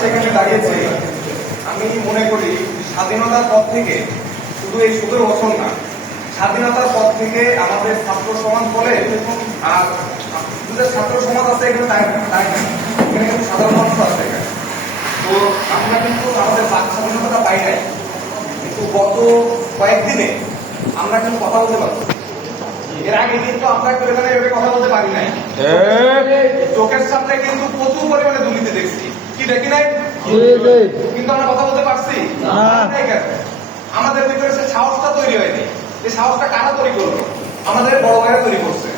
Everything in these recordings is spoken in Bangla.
সেখানে দাঁড়িয়েছে, আমি মনে করি স্বাধীনতার পর থেকে শুধু এই 17 বছর না, স্বাধীনতার পর থেকে আমাদের ছাত্র সমাজ বলে আর শুধু ছাত্র সমাজ আছে এখানে তাই না, এখানে কিন্তু সাধারণ মানুষ আছে এখানে। তো আমরা কিন্তু আমাদের বাক স্বাধীনতাটা পাই নাই, কিন্তু গত কয়েকদিনে আমরা কিন্তু কথা বলতে পারছি। এর আগে কিন্তু আমরা এখানে এভাবে কথা বলতে পারি নাই। চোখের সামনে কিন্তু প্রচুর পরিমাণে দুর্নীতি দেখছি, কি দেখি নাই? কিন্তু আমরা কথা বলতে পারছি। আমাদের ভিতরে সে সাহসটা তৈরি হয়নি। যে সাহসটা কারা তৈরি করলো? আমাদের বড় ভাইরা তৈরি করছে,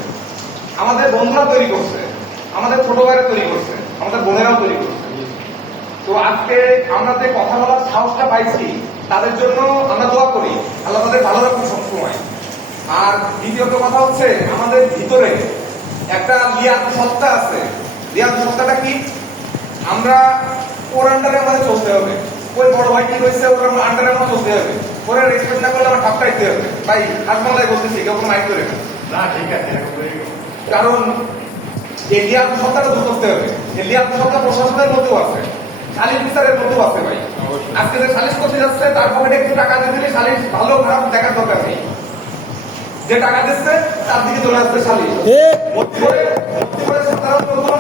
আমাদের বন্ধুরা তৈরি করছে, আমাদের ছোট ভাইরা তৈরি করছে, আমাদের বোনেরাও তৈরি করছে। তো আজকে আমরা যে কথা বলার সাহসটা পাইছি, তাদের জন্য আমরা দোয়া করি আল্লাহ তাদের ভালো রাখুন সবসময়। আর দ্বিতীয়ত কথা হচ্ছে, আমাদের ভিতরে একটা লিয়াদ সত্তা আছে। লিয়াদ সত্তাটা কি? আমরা ওর আন্ডারে আমাদের চলতে হবে। ওই বড় ভাই কি হয়েছে, ওর আন্ডারে আমার চলতে হবে। ওরা রেসপেক্ট না করলে আমার ঠাপটা দিতে হবে। ভাই আজমালাই বলতেছি, কেউ মাইক করে না, ঠিক আছে। কারণ এই লিয়াদ সত্তাটা দূর করতে হবে। এই লিয়াদ সত্তা প্রশাসনের মধ্যেও আছে, সালিশ বিচারের মধ্যেও আছে। ভাই আজকে যে সালিশ করতে যাচ্ছে, তার পকেটে একটু টাকা দিয়ে দিলে সালিশ ভালো খারাপ দেখার দরকার নেই। যে টাকা দিচ্ছে তার দিকে চলে আসছে সালিশ,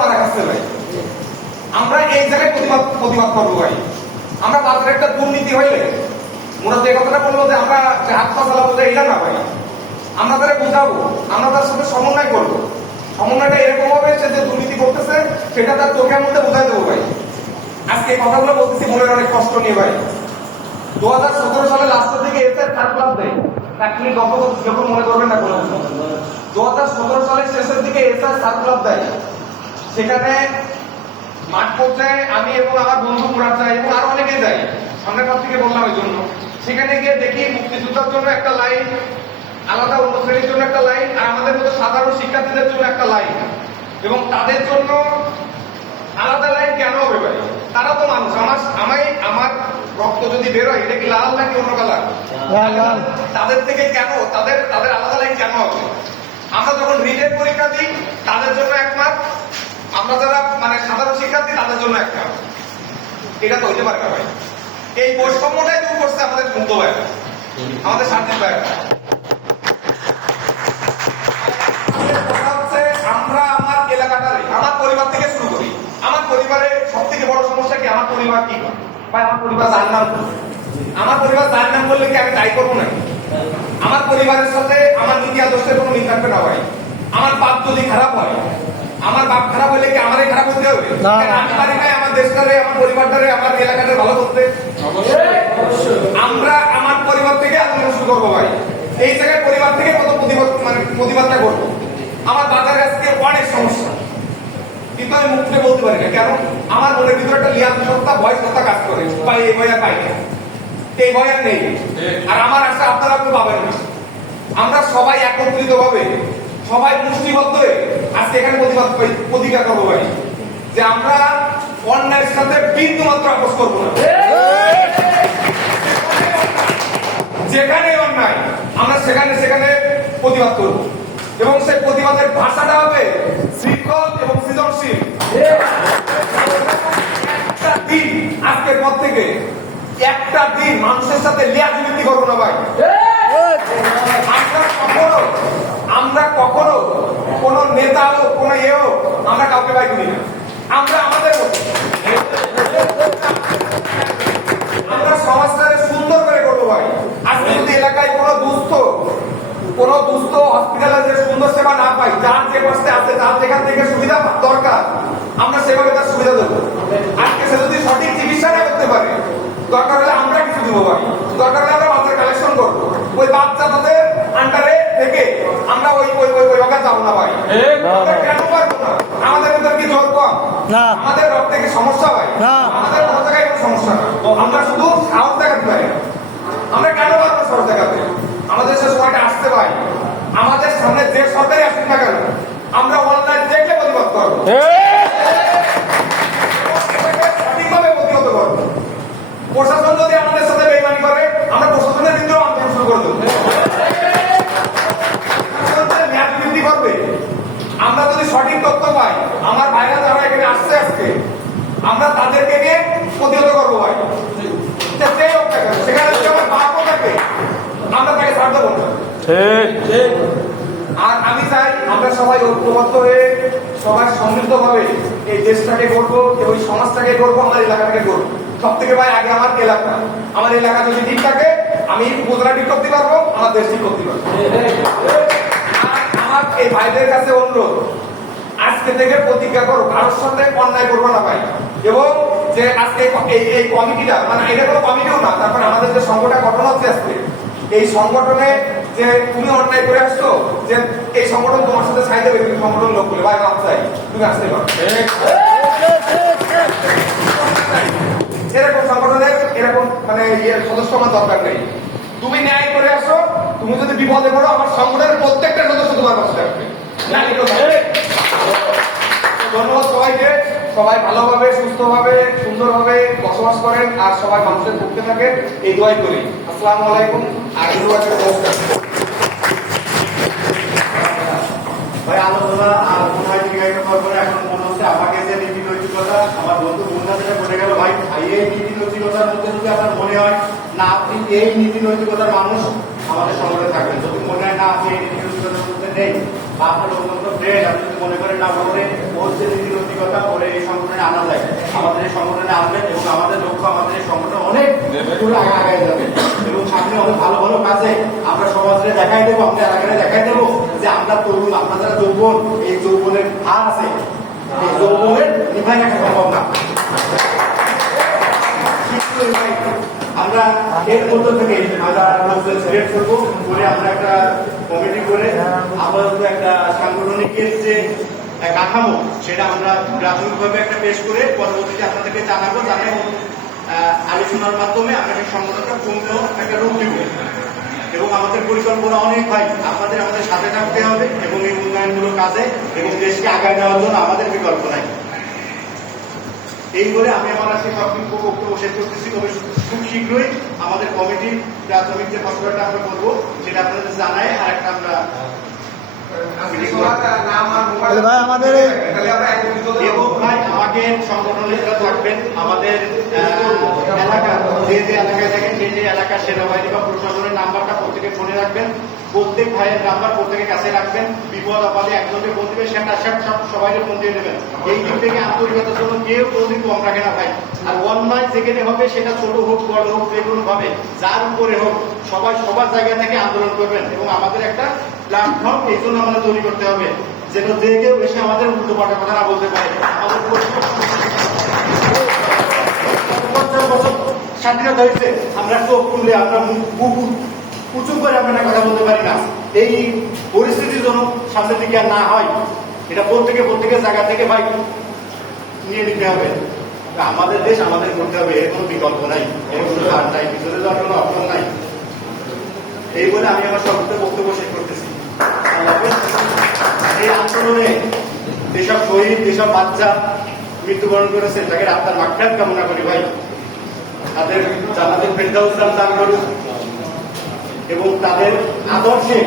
মারা খাচ্ছে। ভাই আমরা এই জায়গায় প্রতিবাদ করবো। ভাই আমরা তাদের একটা দুর্নীতি হইলে ওরা যে কথাটা বলবো যে আমরা হাত পা চালাবো, এটা না। ভাই আমরা তারা বুঝাবো, আমরা তার সাথে সমন্বয় করবো। সমন্বয়টা এরকম হবে, সে যে দুর্নীতি করতেছে সেটা তার চোখের মধ্যে বোঝাই দেবো। ভাই আজকে কথাগুলো বলতেছি মনের অনেক কষ্ট নিয়ে। ভাই 2017 সালে লাস্টের দিকে এসে সার্কুলার দেয়, যখন মনে করবেন না কোনো 2017 সালের শেষের দিকে এসআর সার্কুলার দেয়। সেখানে মাঠ পর্যায়ে আমি এবং আমার বন্ধু মুরাদ যাই এবং আরো অনেকে যাই, সামনের পর থেকে বললাম এই জন্য। সেখানে গিয়ে দেখি মুক্তিযোদ্ধার জন্য একটা লাইন, আলাদা অন্য শ্রেণীর জন্য একটা লাইন, আর আমাদের মতো সাধারণ শিক্ষার্থীদের জন্য একটা লাইন। এবং তাদের জন্য আলাদা লাইন কেন হবে? ভাই তারা তো মানুষ। আমার রক্ত যদি বেরোয়, এটা কি লাল নাকি অন্য কালার? তাদের থেকে কেন তাদের আলাদা লাইন কেন হবে? আমরা যখন রিটেন পরীক্ষা দিই তাদের জন্য এক মার্ক, আমরা যারা মানে সাধারণ শিক্ষার্থী তাদের জন্য এক মার্ক। এটা তো হইতে পারে না। ভাই এই বৈষম্যটাই দূর করছে আমাদের মুক্ত ভাই, আমাদের শান্তির ভাই। আমরা আমার এলাকাটারে, আমার পরিবার থেকে শুরু করি। আমার পরিবারে সব থেকে বড় সমস্যা কি? আমার পরিবার কি করে? ভাই আমার পরিবার জাহান্নাম। আমার পরিবার জাহান্নাম বললে কি আমি তাই করবো না? আমার পরিবারের সাথে আমার নীতি আদর্শের কোনো মিল থাকবে না। ভাই আমার বাপ যদি খারাপ হয়, আমার বাপ খারাপ হলে কি আমারই খারাপ হতে হবে? আমি পারি না আমার দেশটারে, আমার পরিবারটারে, আমার এলাকাটারে ভালো করতে? আমরা আমার পরিবার থেকে আন্দোলন শুরু করবো। ভাই এই জায়গায় পরিবার থেকে কত প্রতিবাদটা করবো। আমার বাজারে আজকে অনেক সমস্যা, কিন্তু আমি মুখে বলতে পারি না। কেন? আমার মনের ভিতরে একটা লিয়াদ সত্তা, ভয় সত্তা কাজ করে। ভাই এই ভয় আর পাই না, এই ভয় আর নেই। আর আমার আশা আপনারা কেউ পাবেন না। আমরা সবাই একত্রিত ভাবে, সবাই মুষ্টিবদ্ধ হয়ে আজকে এখানে প্রতিজ্ঞা করবো। ভাই যে আমরা অন্যায়ের সাথে বিন্দু মাত্র আপোষ করবো না। যেখানে অন্যায় আমরা সেখানে প্রতিবাদ করবো, এবং সেই প্রতিবাদের ভাষাটা হবে শৃঙ্খল এবং সৃজনশীল। একটা দিন আজকের পর থেকে একটা দিন মানুষের সাথে লিয়াজুলিতি করবো না। ভাই আমরা কখনো কোন নেতা হোক, কোন হোক, আমরা কাউকে ভাই করি না। আমরা আমাদের আমরা সমাজটাকে সুন্দর করে করবো। ভাই আজকে যদি এলাকায় কোনো দুস্থ হসপিটালে যে সুন্দর সেবা না পাই, যার যে পাশে আছে, যার যেখান থেকে সুবিধা দরকার, আমরা সেভাবে তার সুবিধা দেবো। আজকে সে যদি সঠিক চিকিৎসা না করতে পারে, দরকার হলে আমরা কিছু দেবো। ভাই দরকার হলে আমরা বাচ্চার কালেকশন করবো। ওই বাচ্চা তাদের আন্ডারে থেকে আমরা ওই যাবো না। ভাই কেন পারবো না? আমাদের ভিতরে কি জোর কম? আমাদের রক্তে কি সমস্যা? হয় আমাদের কোনো জায়গায় কোনো সমস্যা না। আমরা শুধু সাহস দেখাতে পারি। আমরা কেন পারবো সাহস দেখাতে? আমাদের সে সময়টা আসতে পারে। আমাদের সামনে যে সরকারই আসুক না কেন, আমরা অনলাইন দেখলে প্রতিবাদ করবো, সঠিকভাবে প্রতিহত করবো। প্রশাসন যদি আমাদের সাথে বেইমানি করে, আমরা প্রশাসনের বিরুদ্ধে আন্দোলন শুরু করে দেবো। ন্যায় বৃদ্ধি করবে। আমরা যদি সঠিক তথ্য পাই, আমার ভাইরা যারা এখানে আসছে আজকে, আমরা তাদেরকে নিয়ে প্রতিহত করবো ভাই। সেই হোক না কেন, সেখানে যদি আমার বাপও থাকে আমরা তাকে ছাড় দেবো না। আর আমি চাই আমরা সবাই ঐক্যবদ্ধ হয়ে সবাই সমৃদ্ধভাবে এই দেশটাকে করবো, ওই সমাজটাকে করবো, আমার এলাকাটাকে করবো। সব থেকে ভাই আগে আমার এলাকা, আমার এলাকা যদি ঠিক থাকে আমি উপজেলা ঠিক করতে পারবো, আমার দেশ ঠিক করতে পারবো। আর আমার এই ভাইদের কাছে অনুরোধ, আজকে থেকে প্রতিজ্ঞা করো কারোর সাথে অন্যায় করবো না ভাই। এবং যে আজকে এই কমিটিটা, মানে এটা কোনো কমিটিও না, তারপর আমাদের যে সংগঠন গঠন হচ্ছে আজকে, এই সংগঠনে যে তুমি অন্যায় করে আসছো, যে এই সংগঠন তোমার সাথে ছাই দেবে, তুমি সংগঠন লোক বলে ভাই মাপ চাই, তুমি আসতে পারো। এরকম সংগঠনের এরকম মানে সদস্য আমার দরকার নেই। তুমি ন্যায় করে আসো, তুমি যদি বিপদে পড়ো আমার সংগঠনের প্রত্যেকটা সদস্য তোমার পাশে থাকবে। ধন্যবাদ সবাইকে। সবাই ভালোভাবে, সুস্থভাবে, সুন্দরভাবে বসবাস করেন আর সবাই মানুষের পক্ষে থাকেন, এই দোয়াই করি। আসসালামু আলাইকুম। আর এই দোয়াকে নমস্কার ভাই। আলোচনা আর মনে হয় দীর্ঘায়িত করবো না। এখন মনে হচ্ছে আমাকে যে নীতি নৈতিকতা, আমার বন্ধু বন্ধুরা যেটা বলে গেল ভাই, এই নীতি নৈতিকতার মধ্যে যদি আপনার মনে হয় না আপনি এই নীতি নৈতিকতার মানুষ, আমাদের সংগঠনে থাকবেন। যদি মনে হয় না আপনি এই নীতি নৈতিকতার মধ্যে নেই, বা আপনার অত্যন্ত ফ্রেন্ড, আপনি যদি মনে করেন না ওরে ওর যে নীতি নৈতিকতা ওরে এই সংগঠনে আনা যায়, আমাদের এই সংগঠনে আনবেন এবং আমাদের লক্ষ্য আমাদের এই সংগঠন অনেক দূর আগে যাবে এবং সামনে অনেক ভালো ভালো কাজে আমরা সমাজে দেখাই দেবো, আমরা এলাকায় দেখাই দেবো যে আমরা তরুণ, আমরা যারা যৌবন, এই যৌবনের ভার আছে, এই যৌবনের নিভাই রাখা সম্ভব না। আমরা এর মধ্য থেকে আমরা লোকজন সিলেক্ট করবো, করে আমরা একটা কমিটি করে আপাতত একটা সাংগঠনিক যে কাঠামো সেটা আমরা প্রাথমিকভাবে একটা পেশ করে পরবর্তীতে আপনাদেরকে জানাবো। আলোচনার মাধ্যমে আমরা সেই সংগঠনটা পূর্ণ একটা রূপ দিব এবং আমাদের পরিকল্পনা অনেক ভাই, আপনাদের আমাদের সাথে থাকতে হবে এবং এই উন্নয়নমূলক কাজে এবং দেশকে আগায় নেওয়ার জন্য আমাদের বিকল্প নাই। এই বলে আমি আমার আজকে সব বক্তব্য শেষ করতেছি। তবে খুব শীঘ্রই আমাদের কমিটির প্রাথমিক যে ফসলটা আমরা করবো সেটা আপনাদের জানাই। আর একটা আমরা আমাদের আমাকে সংগঠনে যারা থাকবেন, আমাদের এলাকা যে যে এলাকায় থাকেন সেই যে এলাকার সেনাবাহিনী বা প্রশাসনের নাম্বারটা প্রত্যেকে ফোনে রাখবেন, প্রত্যেক ভাইয়ের নাম্বার প্রত্যেকের কাছে রাখবেন। বিপদ আপদে একজনকে ফোন দিবে, সেটা সবাই ফোন দিয়ে নেবেন। এই দিক থেকে আন্তরিকতার জন্য কেউ কোনোদিন কম রাখে না ভাই। আর অন্যায় যেখানে হবে সেটা ছোট হোক বড় হোক যে কোনো ভাবে যার উপরে হোক সবাই সবার জায়গা থেকে আন্দোলন করবেন এবং আমাদের একটা প্ল্যাটফর্ম এই জন্য আমাদের তৈরি করতে হবে যেন যে কেউ এসে আমাদের উল্টো পাল্টা কথা না বলতে পারে। আমাদের 50 বছর স্বাধীনতা হয়েছে, আমরা চোখ খুললে আমরা মুখ উঁচু করে আমরা কথা বলতে পারি না। এই পরিস্থিতির জন্য সামনের দিকে আর না হয়, এটা প্রত্যেকের জায়গা থেকে ভাই নিয়ে নিতে হবে। আমাদের দেশ আমাদের করতে হবে, এর কোনো বিকল্প নাই, এর কোনো হার নাই, পিছনে যাওয়ার কোনো অপশন নাই। এই বলে আমি আমার সব বক্তব্য শেষ করতেছি। এই আন্দোলনে যেসব শহীদ, যেসব বাচ্চা মৃত্যুবরণ করেছে তাকে আত্মার মাগফিরাত কামনা করি ভাই। তাদের জান্নাতুল ফেরদাউস দান করুন এবং তাদের আদর্শে,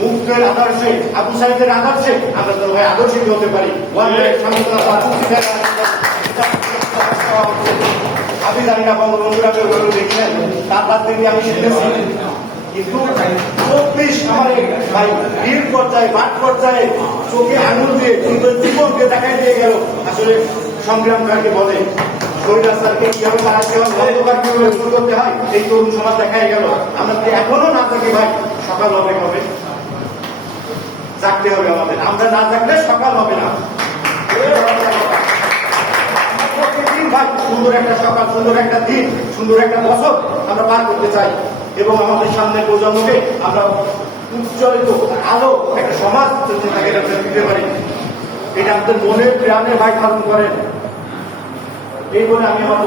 মুক্তের আদর্শে, আবু সাইদের আদর্শে আমরা তো ভাই আদর্শিত হতে পারি। আমি জানি না বঙ্গবন্ধুরা কেউ দেখলেন, তার বাদ থেকে আমি শুনেছি, কিন্তু 24 আমার ভাই বীর পর্যায়ে, মাঠ পর্যায়ে চোখে আঙুল দিয়ে জীবনকে দেখাই দিয়ে গেল আসলে সংগ্রাম কাকে বলে, স্বৈরাচারকে কিভাবে তারা অন্ধকার কিভাবে শুরু করতে হয়, এই তরুণ সমাজ দেখাই গেল। আমরা যদি এখনো না থাকি ভাই, সকাল হবে কবে? জাগতে হবে আমাদের, আমরা না জাগলে সকাল হবে না। প্রত্যেকদিন ভাই সুন্দর একটা সকাল, সুন্দর একটা দিন, সুন্দর একটা বছর আমরা পার করতে চাই এবং আমাদের সামনে প্রজন্মকে আমরা উজ্জ্বলিত আলো একটা সমাজ দিতে পারি। এটা আমাদের মনের প্রাণে ভাই ধারণ করেন। এই বলে আমি আমার